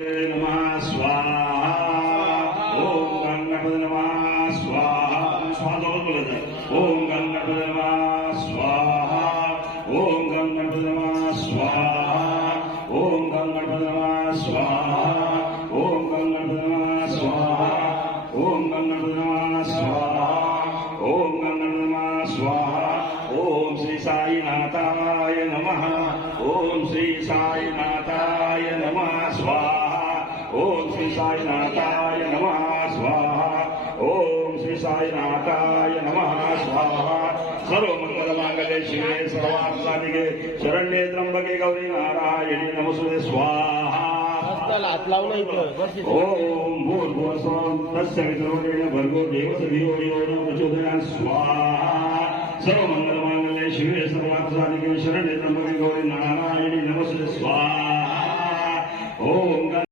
नमः स्वाहा ओम गणपति नमः स्वाहा स्वाहा जवळ बोलायचं ओम गणपति नमः स्वाहा ओम गणपति नमः स्वाहा ओम गणपति नमः स्वाहा ओम गणपति नमः स्वाहा ओम गणपति नमः स्वाहा ओम गणपति नमः स्वाहा ओम श्री साईनाथाय नमः ओम श्री साईनाथाय नमः स्वाहा ओम श्री साईनाथाय नमः स्वाहा ओम श्री साईनाथाय नमः स्वाहा सर्व मंगल मांगल्ये शिवे सर्वार्थ साधिके शरण्ये त्र्यंबके गौरी नारायणी नमोस्तुते स्वाहा हात लावलं इथं ओम भूर्भुवस्वः तस्य वितुर्वरेण्यं भर्गो देवस्य धियो यो न प्रचोदयात् स्वाहा सर्व मंगल मांगल्ये शिवे सर्वार्थ साधिके शरण्ये त्र्यंबके गौरी नारायणी